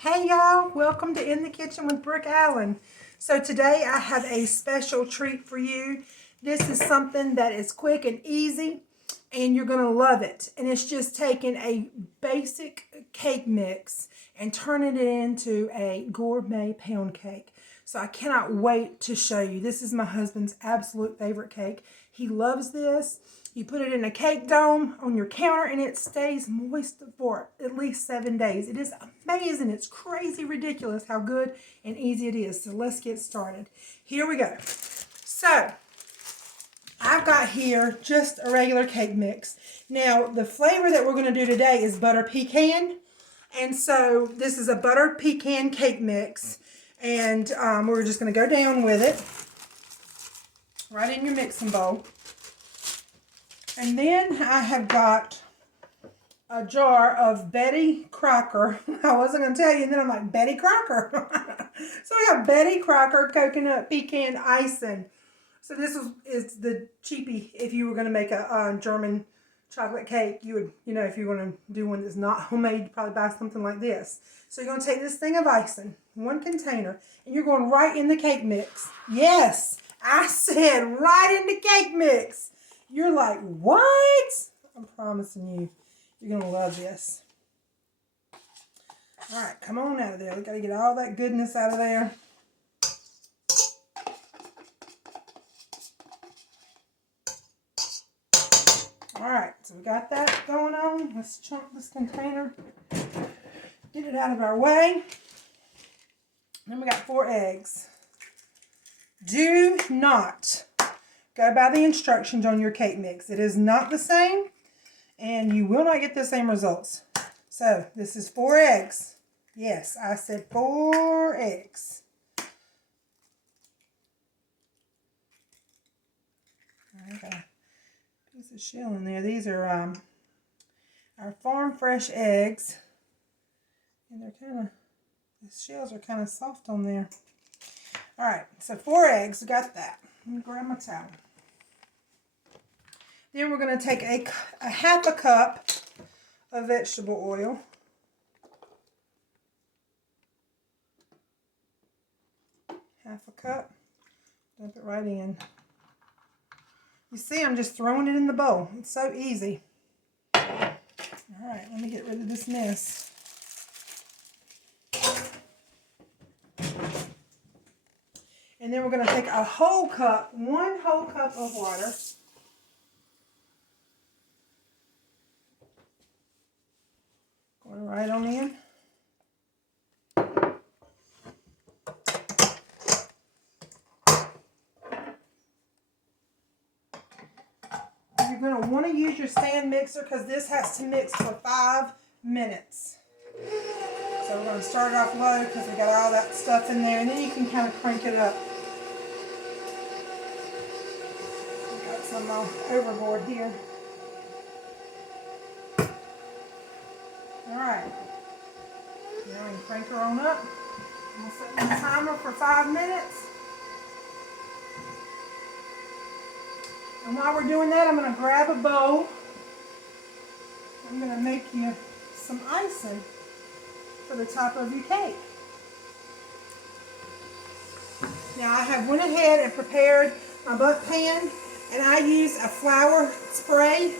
Hey y'all, welcome to In the Kitchen with Brooke Allen. So today I have a special treat for you. This is something that is quick and easy and you're going to love it. And it's just taking a basic cake mix and turning it into a gourmet pound cake. So I cannot wait to show you. This is my husband's absolute favorite cake. He loves this. You put it in a cake dome on your counter and it stays moist for at least 7 days. It is amazing. It's crazy ridiculous how good and easy it is. So let's get started. Here we go. So I've got here just a regular cake mix. Now the flavor that we're going to do today is butter pecan. And so this is a butter pecan cake mix. And we're just going to go down with it right in your mixing bowl. And then I have got a jar of Betty Crocker. I wasn't going to tell you, and then I'm like, Betty Crocker. So I got Betty Crocker coconut pecan icing. So this is the cheapie. If you were going to make a German chocolate cake, you would, if you want to do one that's not homemade, you'd probably buy something like this. So you're going to take this thing of icing, one container, and you're going right in the cake mix. Yes, I said right in the cake mix. You're like, what? I'm promising you, you're going to love this. All right, come on out of there. We got to get all that goodness out of there. All right, so we got that going on. Let's chunk this container. Get it out of our way. Then we got 4 eggs. Do not go by the instructions on your cake mix. It is not the same, and you will not get the same results. So this is 4 eggs. Yes, I said 4 eggs. Okay, piece of shell in there. These are our farm fresh eggs, and the shells are kind of soft on there. All right, so 4 eggs. We got that. Let me grab my towel. Then we're going to take a half a cup of vegetable oil. Half a cup. Dump it right in. You see, I'm just throwing it in the bowl. It's so easy. All right, let me get rid of this mess. And then we're going to take a whole cup, 1 whole cup of water. Going right on in. You're going to want to use your stand mixer because this has to mix for 5 minutes. So we're going to start it off low because we got all that stuff in there, and then you can kind of crank it up. Got some overboard here. Alright, now we can crank her on up. I'm going to set the timer for 5 minutes. And while we're doing that, I'm going to grab a bowl. I'm going to make you some icing for the top of your cake. Now I have went ahead and prepared my Bundt pan, and I use a flour spray.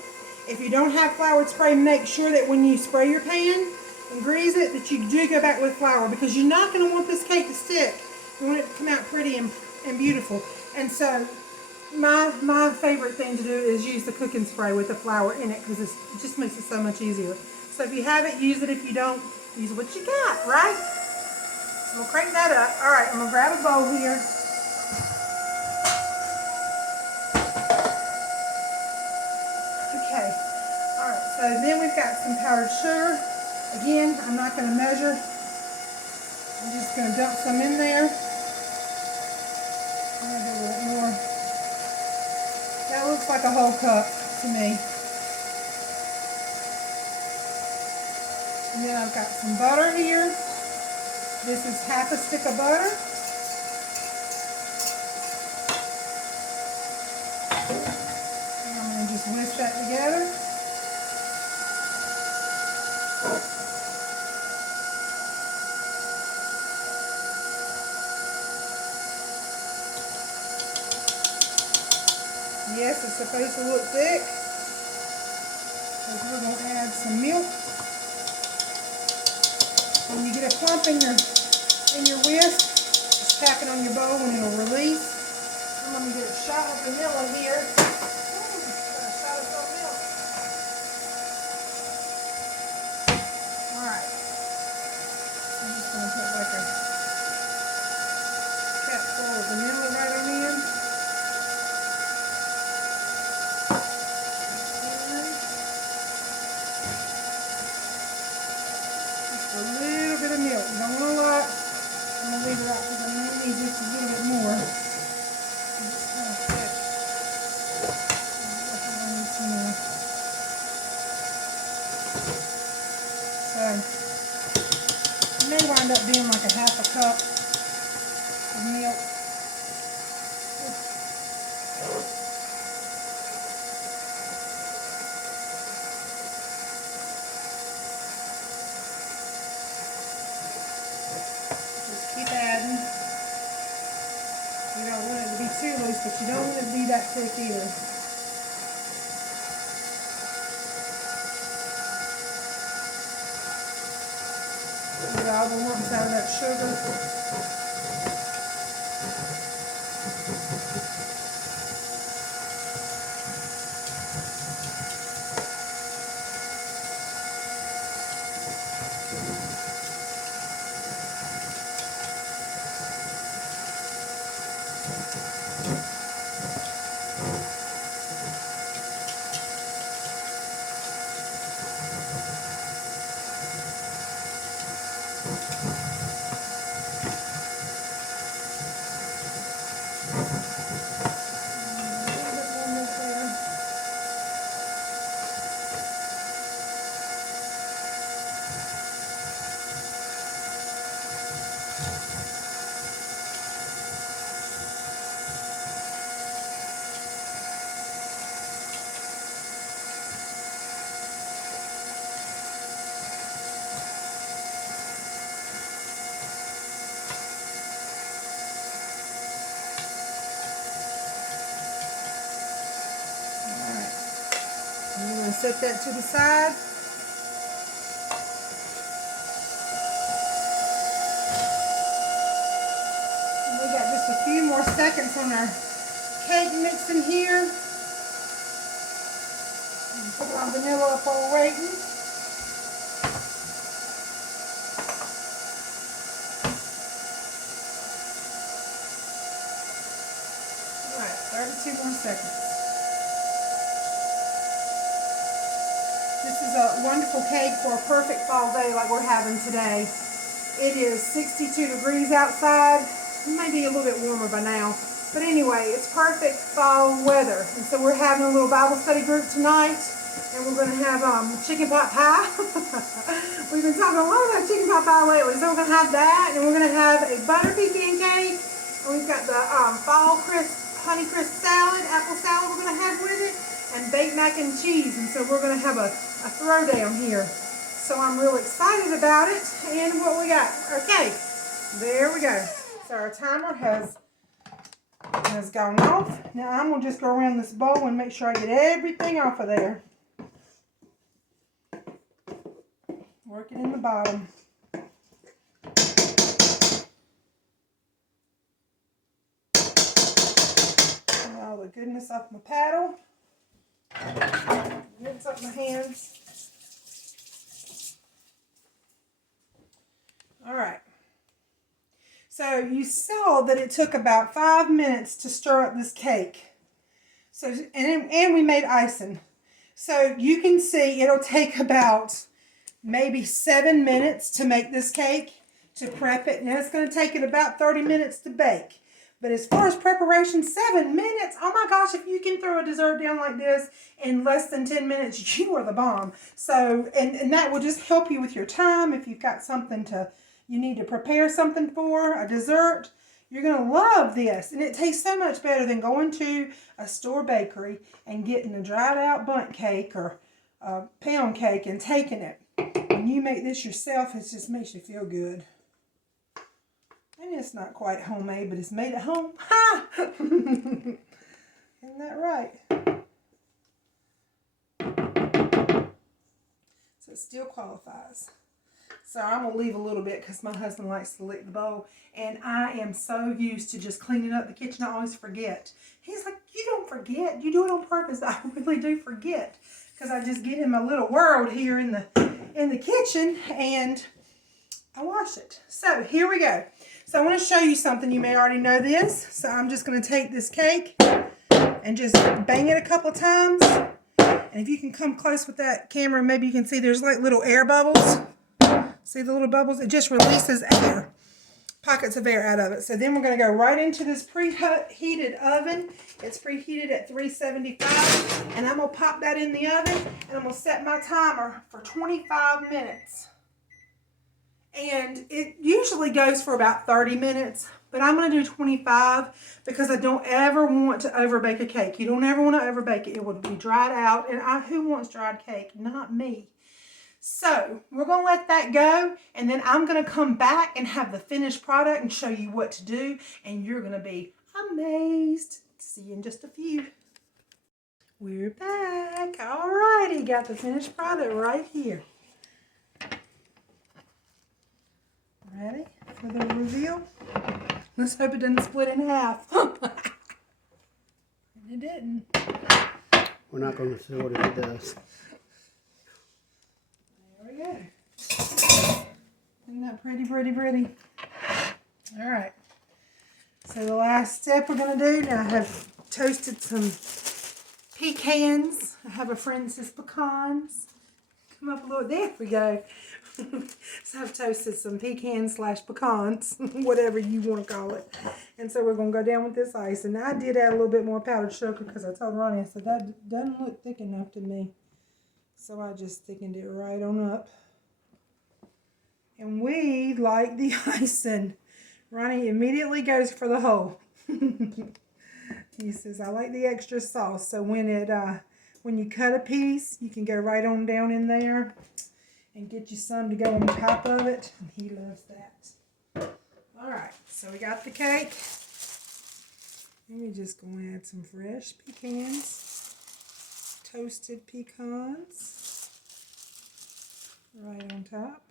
If you don't have flour spray, make sure that when you spray your pan and grease it, that you do go back with flour, because you're not going to want this cake to stick. You want it to come out pretty and beautiful. And so my favorite thing to do is use the cooking spray with the flour in it, because it just makes it so much easier. So if you have it, use it. If you don't, use what you got, right? So we'll crank that up. All right, I'm going to grab a bowl here. Okay. All right, so then we've got some powdered sugar. Again, I'm not going to measure. I'm just going to dump some in there. I'm going to do a little more. That looks like a whole cup to me. And then I've got some butter here. This is half a stick of butter. And I'm going to just whisk that together. Yes, it's supposed to look thick. So we're going to add some milk. When you get a clump in your whisk, just tap it on your bowl and it'll release. I'm going to get a shot of vanilla here. Got a shot of some milk. Alright. I'm just going to put like a capful of vanilla right on in. Just a little bit of milk. You don't want a lot. I'm going to leave it out because I may need just a little bit more. Just kind of thick. I need some more. So, it may wind up being like a half a cup of milk. Just keep adding. You don't want it to be too loose, but you don't want it to be that thick either. Get all the lumps out of that sugar. I'm going to set that to the side. And we got just a few more seconds on our cake mix in here. And put our vanilla up while we're waiting. Alright, 32 more seconds. This is a wonderful cake for a perfect fall day like we're having today. It is 62 degrees outside. It may be a little bit warmer by now. But anyway, it's perfect fall weather. And so we're having a little Bible study group tonight. And we're going to have chicken pot pie. We've been talking a lot about chicken pot pie lately. So we're going to have that. And we're going to have a butter pecan cake. And we've got the fall crisp, honey crisp salad, apple salad we're going to have with it. And baked mac and cheese. And so we're going to have a throwdown here. So I'm real excited about it. And what we got? Okay, there we go. So our timer has gone off. Now I'm going to just go around this bowl and make sure I get everything off of there. Working in the bottom. Get all the goodness off my paddle. Rinse up my hands. All right. So you saw that it took about 5 minutes to stir up this cake. So and we made icing. So you can see it'll take about maybe 7 minutes to make this cake, to prep it. Now it's going to take it about 30 minutes to bake. But as far as preparation, 7 minutes, oh my gosh, if you can throw a dessert down like this in less than 10 minutes, you are the bomb. So, and that will just help you with your time. If you've got something you need to prepare something for, a dessert, you're going to love this. And it tastes so much better than going to a store bakery and getting a dried out Bundt cake or a pound cake and taking it. When you make this yourself, it just makes you feel good. And it's not quite homemade, but it's made at home. Ha! Isn't that right? So it still qualifies. So I'm going to leave a little bit because my husband likes to lick the bowl. And I am so used to just cleaning up the kitchen, I always forget. He's like, you don't forget. You do it on purpose. I really do forget. Because I just get in my little world here in the kitchen and I wash it. So here we go. So I want to show you something. You may already know this. So I'm just going to take this cake and just bang it a couple times. And if you can come close with that camera, maybe you can see there's like little air bubbles. See the little bubbles? It just releases air, pockets of air out of it. So then we're going to go right into this preheated oven. It's preheated at 375. And I'm going to pop that in the oven. And I'm going to set my timer for 25 minutes. And it usually goes for about 30 minutes. But I'm going to do 25 because I don't ever want to overbake a cake. You don't ever want to overbake it. It will be dried out. And who wants dried cake? Not me. So we're going to let that go, and then I'm going to come back and have the finished product and show you what to do, and you're going to be amazed. See you in just a few. We're back. Alrighty, got the finished product right here. Ready for the reveal? Let's hope it doesn't split in half. It didn't. We're not going to see what it does. There we go. Isn't that pretty, pretty, pretty? All right. So the last step we're going to do, now I have toasted some pecans. I have a friend that says pecans. Come up a little, there we go. So I've toasted some pecans / pecans, whatever you want to call it. And so we're going to go down with this ice. And I did add a little bit more powdered sugar because I told Ronnie, I said, that doesn't look thick enough to me. So I just thickened it right on up. And we like the icing. Ronnie immediately goes for the hole. He says, I like the extra sauce. So when you cut a piece, you can go right on down in there and get you some to go on top of it. And he loves that. All right, so we got the cake. And we're just going to add some fresh pecans. Toasted pecans right on top.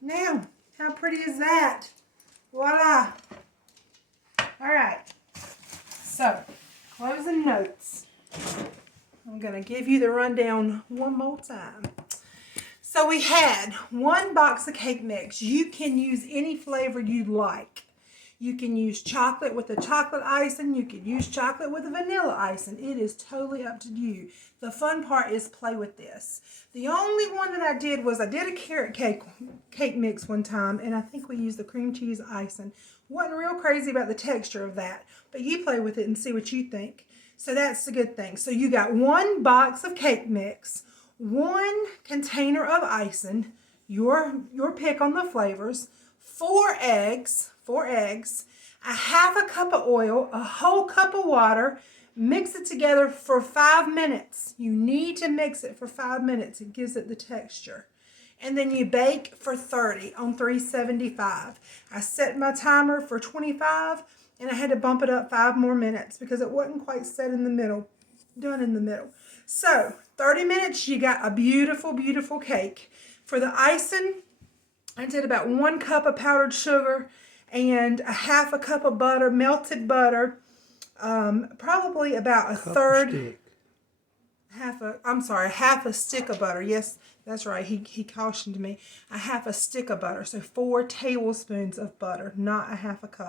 Now, how pretty is that? Voila! All right, so closing notes. I'm going to give you the rundown one more time. So we had 1 box of cake mix. You can use any flavor you like. You can use chocolate with a chocolate icing. You could use chocolate with a vanilla icing. It is totally up to you. The fun part is play with this. The only one that I did was I did a carrot cake mix one time, and I think we used the cream cheese icing. Wasn't real crazy about the texture of that, but you play with it and see what you think. So that's the good thing. So you got 1 box of cake mix, 1 container of icing, your pick on the flavors, 4 eggs, a half a cup of oil, a whole cup of water. Mix it together for 5 minutes. You need to mix it for 5 minutes. It gives it the texture. And then you bake for 30 on 375. I set my timer for 25, and I had to bump it up 5 more minutes because it wasn't quite set in the middle, done in the middle. So 30 minutes, you got a beautiful, beautiful cake. For the icing, I did about 1 cup of powdered sugar and a half a cup of butter, melted butter, probably about a third, half a stick of butter. Yes, that's right. He cautioned me. A half a stick of butter. So 4 tablespoons of butter, not a half a cup.